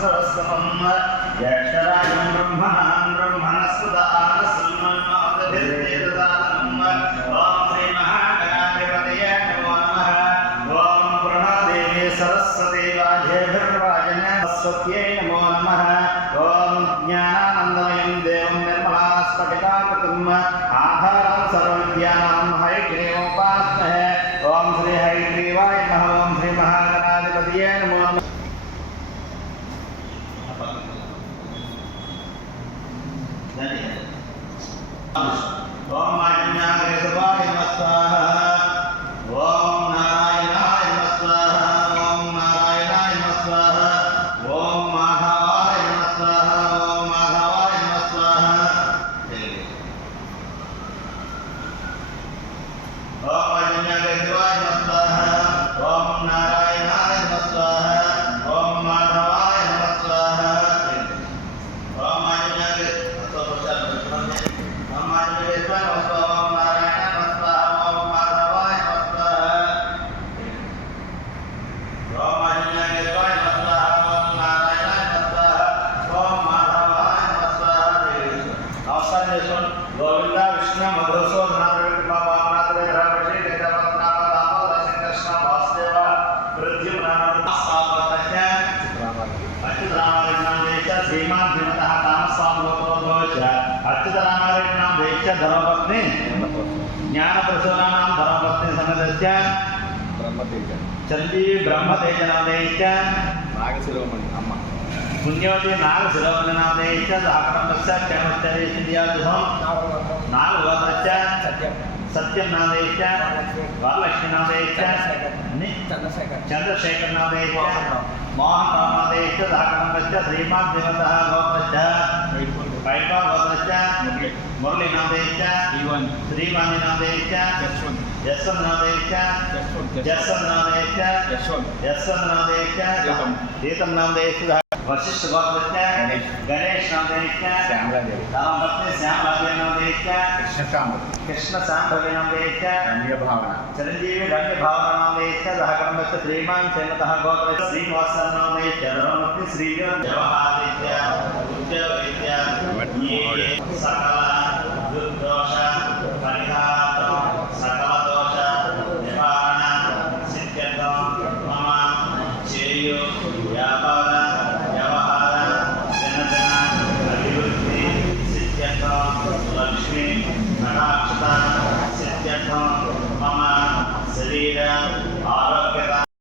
सहस्रवस्तमं यक्षराजं ब्रह्मणस्पद आनसन्मन्नादभिर्वेददानम् ॐ श्रीमहागणाधिपतये नमो नमः ॐ प्रणदेवी सरस्वती वाजेभिर्वाजने सरस्वत्यै नमो नमः ॐ ज्ञानानन्दमयं देवं निर्मलास्फटिकाकृतिम् आधारं सर्वविद्यानां हयग्रीवोपास्महे ॐ श्री हयग्रीवाय नमः ॐ श्री महागणाधिपतये नमो नमः ओम आज्ञाग्रेसवाय नमः स्वाहा ओम नारायणाय नमः स्वाहा ओम नारायणाय नमः स्वाहा ओम माधवाय नमः स्वाहा ओम माधवाय नमः स्वाहा ओम आज्ञाग्रेसवाय नमः स्वाहा ओम नारायणाय नमः स्वाहा ओम माधवाय नमः स्वाहा ओम गोविंदा विष्णु मधुसूदन कृष्ण वासुदेव अच्युतरामारेण धर्मपत्नी ज्ञानप्रसूनानां धर्मपत्नी समेतस्य चंदी ब्रह्मतेजनादेश्च नागशिरोमणि अम्मा पुण्योति नागशिरोमणिनादेश्च साकटम्बस्य क्षेमश्चर्यसिद्ध्यादिहं नागवतश्च सत्यनादेश्च वरलक्ष्मीनादेश्च चंद्रशेखरनादेश्च मोहनरामनादेश्च साकटम्बस्य श्रीमाद्देवतः गोत्रश्च पैठगोत्रश्च मुरलीनादेश्च श्रीवाणीनादेश्च यशवंतनादेश्च यशवंतनादेश्च दीतमनादेश्च वशिष्ठ गोत्रश्च गणेशनादेश्च धर्मपत्नी श्यामलादेवीनादेश्च कृष्णशाम्भवीनादेश्च चिरंजीवी रम्यभावनादेश्च सहकर्मश्च श्रीमान् श्रीमतः गोत्रश्च श्रीनिवासनादेश्च धर्मपत्नी श्रीजवादेश्च उद्योगविद्या सकल